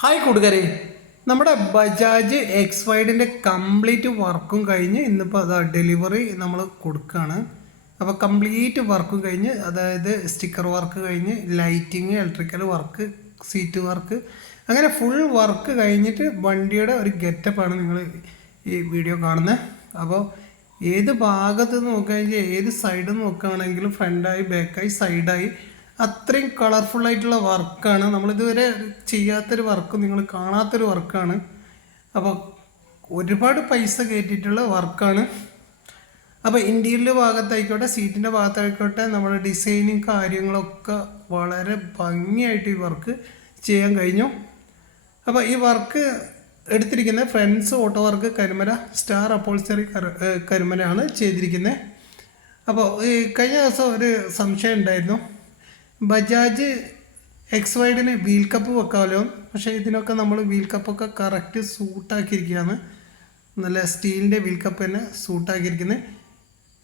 Hi കൂട്ടുകാരെ നമ്മുടെ Bajaj X വൈഡിന്റെ complete വർക്കും കഴിഞ്ഞ് ഇന്നിപ്പോൾ അത് ഡെലിവറി നമ്മൾ കൊടുക്കുകയാണ് അപ്പോൾ കംപ്ലീറ്റ് വർക്കും കഴിഞ്ഞ് അതായത് സ്റ്റിക്കർ വർക്ക് കഴിഞ്ഞ് lighting electrical work seat work അങ്ങനെ ഫുൾ വർക്ക് കഴിഞ്ഞിട്ട് വണ്ടിയുടെ ഒരു ഗെറ്റപ്പാണ് നിങ്ങൾ ഈ വീഡിയോ കാണുന്നത് അപ്പോൾ ഏത് ഭാഗത്ത് നോക്കുകയാണെങ്കിൽ ഏത് സൈഡ് നോക്കുകയാണെങ്കിലും ഫ്രണ്ടായി ബാക്കായി സൈഡായി അത്രയും കളർഫുൾ ആയിട്ടുള്ള വർക്കാണ്. നമ്മളിതുവരെ ചെയ്യാത്തൊരു വർക്കും നിങ്ങൾ കാണാത്തൊരു വർക്കാണ്. അപ്പോൾ ഒരുപാട് പൈസ കയറ്റിയിട്ടുള്ള വർക്കാണ്. അപ്പോൾ ഇന്റീരിയൽ ഭാഗത്തായിക്കോട്ടെ സീറ്റിന്റെ ഭാഗത്തായിക്കോട്ടെ നമ്മുടെ ഡിസൈനും കാര്യങ്ങളൊക്കെ വളരെ ഭംഗിയായിട്ട് ഈ വർക്ക് ചെയ്യാൻ കഴിഞ്ഞു. അപ്പോൾ ഈ വർക്ക് എടുത്തിരിക്കുന്നത് friends auto work Karimala star upholstery കരിമലയാണ് ചെയ്തിരിക്കുന്നത് അപ്പോൾ ഈ കഴിഞ്ഞ ദിവസം ഒരു സംശയം ഉണ്ടായിരുന്നു. ബജാജ് എക്സ് വൈഡിന് വീൽ കപ്പ് വെക്കാമല്ലോ പക്ഷേ ഇതിനൊക്കെ നമ്മൾ വീൽ കപ്പൊക്കെ കറക്റ്റ് സൂട്ടാക്കിയിരിക്കുകയാണ് നല്ല സ്റ്റീലിന്റെ വീൽ കപ്പ് തന്നെ സൂട്ടാക്കിയിരിക്കുന്നത്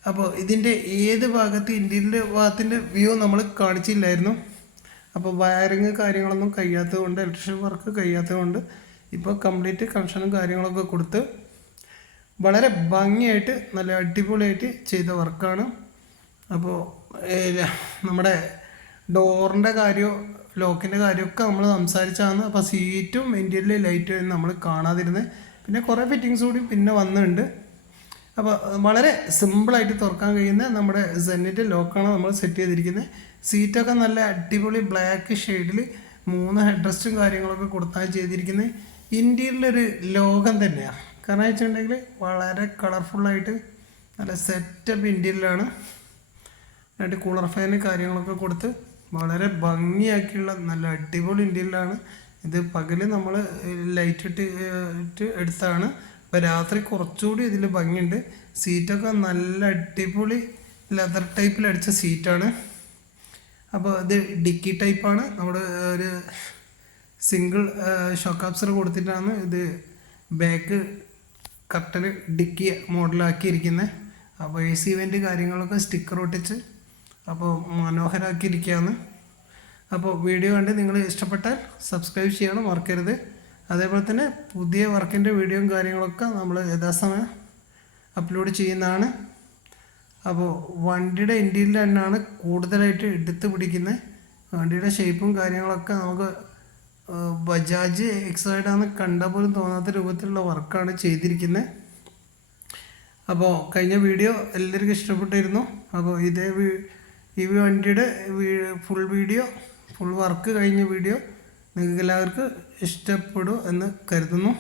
അപ്പോൾ ഇതിന്റെ ഏത് ഭാഗത്ത് ഇന്ത്യന്റെ ഭാഗത്തിന്റെ വ്യൂ നമ്മൾ കാണിച്ചില്ലായിരുന്നു. അപ്പോൾ വയറിങ് കാര്യങ്ങളൊന്നും കഴിയാത്തത് കൊണ്ട് ഇലക്ട്രിഷ്യൻ വർക്ക് കഴിയാത്തത് കൊണ്ട് ഇപ്പോൾ കംപ്ലീറ്റ് കണക്ഷനും കാര്യങ്ങളൊക്കെ കൊടുത്ത് വളരെ ഭംഗിയായിട്ട് നല്ല അടിപൊളിയായിട്ട് ചെയ്ത വർക്കാണ് അപ്പോൾ നമ്മുടെ ഡോറിന്റെ കാര്യം ലോക്കിന്റെ കാര്യമൊക്കെ നമ്മൾ സംസാരിച്ചാണ് അപ്പോൾ സീറ്റും ഇന്റീരിയൽ ലൈറ്റും നമ്മൾ കാണാതിരുന്നത് പിന്നെ കുറേ ഫിറ്റിങ്സ് കൂടി പിന്നെ വന്നിട്ടുണ്ട് അപ്പോൾ വളരെ സിമ്പിളായിട്ട് തുറക്കാൻ കഴിയുന്ന നമ്മുടെ സെന്നിറ്റ് ലോക്കാണ് നമ്മൾ സെറ്റ് ചെയ്തിരിക്കുന്നത് സീറ്റൊക്കെ നല്ല അടിപൊളി ബ്ലാക്ക് ഷെയ്ഡിൽ മൂന്ന് ഹെഡ് റെസ്റ്റും കാര്യങ്ങളൊക്കെ കൊടുത്താണ് ചെയ്തിരിക്കുന്നത് ഇന്ത്യയിലൊരു ലോകം തന്നെയാണ് കാരണം വെച്ചിട്ടുണ്ടെങ്കിൽ വളരെ കളർഫുള്ളായിട്ട് നല്ല സെറ്റപ്പ് ഇന്ത്യയിലാണ് രണ്ട് കൂളർ ഫാന് കാര്യങ്ങളൊക്കെ കൊടുത്ത് വളരെ ഭംഗിയാക്കിയുള്ള നല്ല അടിപൊളി ഇന്ത്യയിലാണ് ഇത് പകൽ നമ്മൾ ലൈറ്റ് ഇട്ട് ഇട്ട് എടുത്താണ്. അപ്പോൾ രാത്രി കുറച്ചുകൂടി ഇതിൽ ഭംഗിയുണ്ട്. സീറ്റൊക്കെ നല്ല അടിപൊളി ലെതർ ടൈപ്പിൽ അടിച്ച സീറ്റാണ്. അപ്പോൾ ഇത് ഡിക്കി ടൈപ്പാണ് നമ്മുടെ ഒരു സിംഗിൾ ഷോക്ക് അബ്സർ കൊടുത്തിട്ടാണ് ഇത് ബാക്ക് കർട്ടന് ഡിക്കി മോഡലാക്കിയിരിക്കുന്നത് അപ്പോൾ എ സി ഇവന്റ് കാര്യങ്ങളൊക്കെ സ്റ്റിക്കർ ഒട്ടിച്ച് അപ്പോൾ മനോഹരമാക്കിയിരിക്കുകയാണ് അപ്പോൾ വീഡിയോ കണ്ട് നിങ്ങൾ ഇഷ്ടപ്പെട്ടാൽ സബ്സ്ക്രൈബ് ചെയ്യണം മറക്കരുത്. അതേപോലെ തന്നെ പുതിയ വർക്കിന്റെ വീഡിയോയും കാര്യങ്ങളൊക്കെ നമ്മൾ യഥാസമയം അപ്ലോഡ് ചെയ്യുന്നതാണ്. അപ്പോൾ വണ്ടിയുടെ ഇന്റീരിയൽ തന്നെയാണ് കൂടുതലായിട്ട് എടുത്ത് പിടിക്കുന്നത്. വണ്ടിയുടെ ഷേപ്പും കാര്യങ്ങളൊക്കെ നമുക്ക് ബജാജ് എക്സൈഡാന്ന് കണ്ട പോലും തോന്നാത്ത രൂപത്തിലുള്ള വർക്കാണ് ചെയ്തിരിക്കുന്നത്. അപ്പോൾ കഴിഞ്ഞ വീഡിയോ എല്ലാവർക്കും ഇഷ്ടപ്പെട്ടിരുന്നു. അപ്പോൾ ഇതേ ഈ വണ്ടിയുടെ ഫുൾ വീഡിയോ ഫുൾ വർക്ക് കഴിഞ്ഞ വീഡിയോ നിങ്ങൾക്ക് എല്ലാവർക്കും ഇഷ്ടപ്പെടും എന്ന് കരുതുന്നു.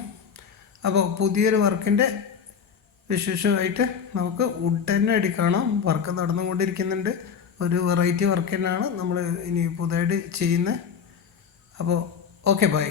അപ്പോൾ പുതിയൊരു വർക്കിന്റെ വിശേഷമായിട്ട് നമുക്ക് അടി കാണാം. വർക്ക് നടന്നുകൊണ്ടിരിക്കുന്നുണ്ട്. ഒരു വെറൈറ്റി വർക്ക് തന്നെയാണ് നമ്മൾ ഇനി പുതുതായിട്ട് ചെയ്യുന്നത്. അപ്പോൾ ഓക്കെ ബൈ